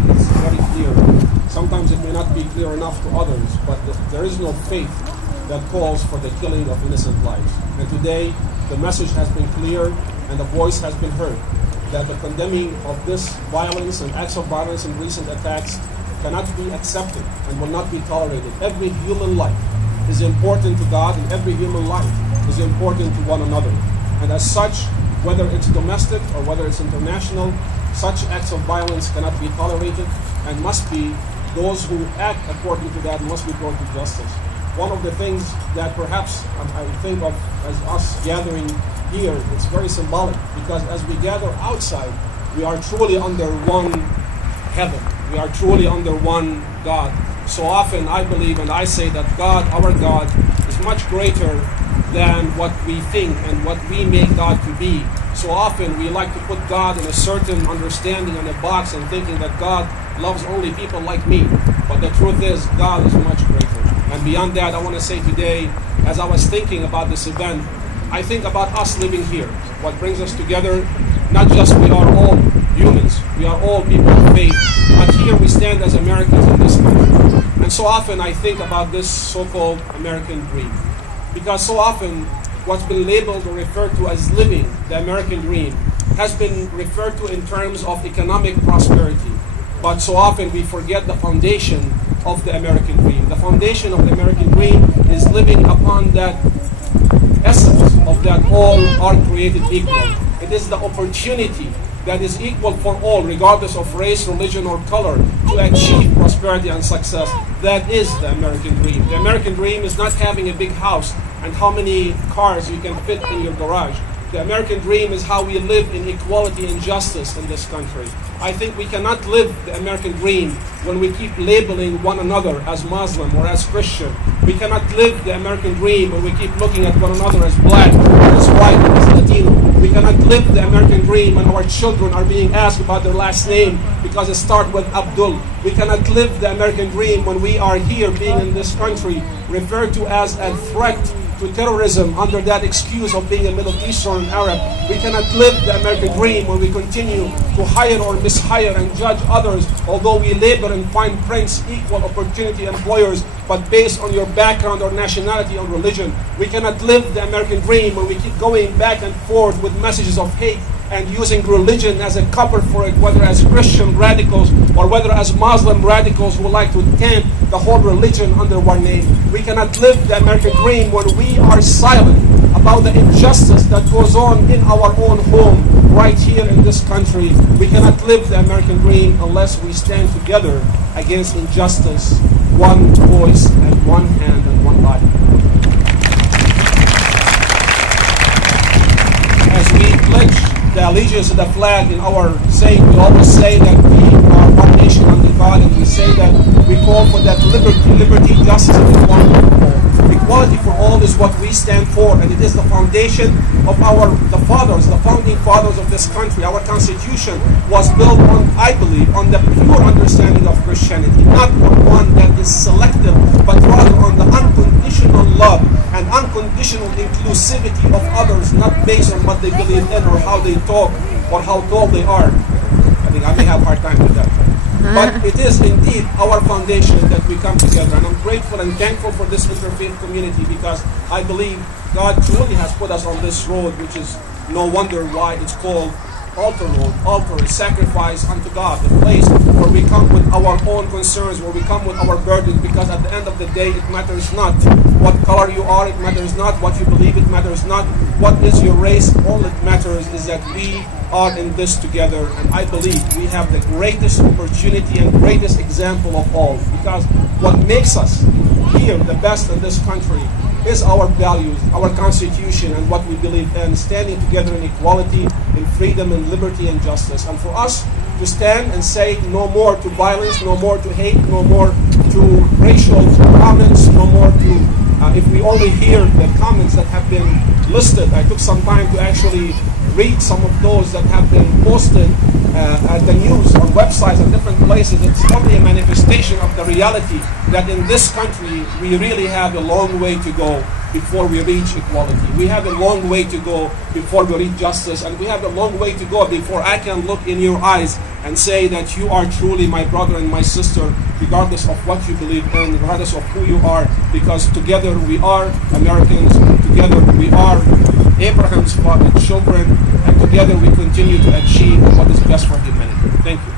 state is very clear. Sometimes it may not be clear enough to others, but there is no faith that calls for the killing of innocent lives. And today, the message has been clear and the voice has been heard that the condemning of this violence and acts of violence and recent attacks cannot be accepted and will not be tolerated. Every human life is important to God, and every human life is important to one another. And as such, whether it's domestic or whether it's international, such acts of violence cannot be tolerated, and must be, those who act according to that must be brought to justice. One of the things that perhaps I think of as us gathering here, it's very symbolic, because as we gather outside, we are truly under one heaven. We are truly under one God. So often I believe and I say that God, our God, is much greater than what we think and what we make God to be. So often we like to put God in a certain understanding in a box and thinking that God loves only people like me. But the truth is, God is much greater. And beyond that, I want to say today, as I was thinking about this event, I think about us living here. What brings us together, not just we are all humans, we are all people of faith, but here we stand as Americans in this country. And so often I think about this so-called American dream. Because so often what's been labeled or referred to as living the American dream has been referred to in terms of economic prosperity. But so often we forget the foundation of the American dream. The foundation of the American dream is living upon that essence of that all are created equal. It is the opportunity that is equal for all, regardless of race, religion, or color, to achieve prosperity and success. That is the American dream. The American dream is not having a big house and how many cars you can fit in your garage. The American dream is how we live in equality and justice in this country. I think we cannot live the American dream when we keep labeling one another as Muslim or as Christian. We cannot live the American dream when we keep looking at one another as black, or as white, or as Latino. We cannot live the American dream when our children are being asked about their last name because it starts with Abdul. We cannot live the American dream when we are here being in this country referred to as a threat to terrorism under that excuse of being a Middle Eastern Arab. We cannot live the American dream when we continue to hire or mishire and judge others, although we labor in fine prints equal opportunity employers, but based on your background or nationality or religion. We cannot live the American dream when we keep going back and forth with messages of hate and using religion as a cover for it, whether as Christian radicals or whether as Muslim radicals who like to tent the whole religion under one name. We cannot live the American dream when we are silent about the injustice that goes on in our own home right here in this country. We cannot live the American dream unless we stand together against injustice, one voice and one hand and one body. As we pledge the allegiance to the flag in our saying, we always say that we are one nation under God, and we say that we call for that liberty, justice, and equality for all. Equality for all is what we stand for, and it is the foundation of the founding fathers of this country. Our Constitution was built on, I believe, on the pure understanding of Christianity, not on one that is selective, but rather on the unconditional love and unconditional inclusivity of others, not based on what they believe in or how they talk or how tall they are. I think I may have a hard time with that. But it is indeed our foundation that we come together. And I'm grateful and thankful for this interfaith community, because I believe God truly has put us on this road, which is no wonder why it's called altar road. Altar is sacrifice unto God, the place where we come with our own concerns, where we come with our burdens, because at the end of the day, it matters not what color you are, it matters not what you believe, it matters not what is your race. All that matters is that we are in this together, and I believe we have the greatest opportunity and greatest example of all, because what makes us here the best in this country is our values, our Constitution, and what we believe in, standing together in equality, in freedom, and liberty, and justice. And for us to stand and say no more to violence, no more to hate, no more to racial comments, no more to, if we only hear the comments that have been listed, I took some time to actually read some of those that have been posted at the news on websites and different places, it's only a manifestation of the reality that in this country we really have a long way to go before we reach equality. We have a long way to go before we reach justice, and we have a long way to go before I can look in your eyes and say that you are truly my brother and my sister, regardless of what you believe in, regardless of who you are, because together we are Americans, together we are Abraham's children, and together we continue to achieve what is best for humanity. Thank you.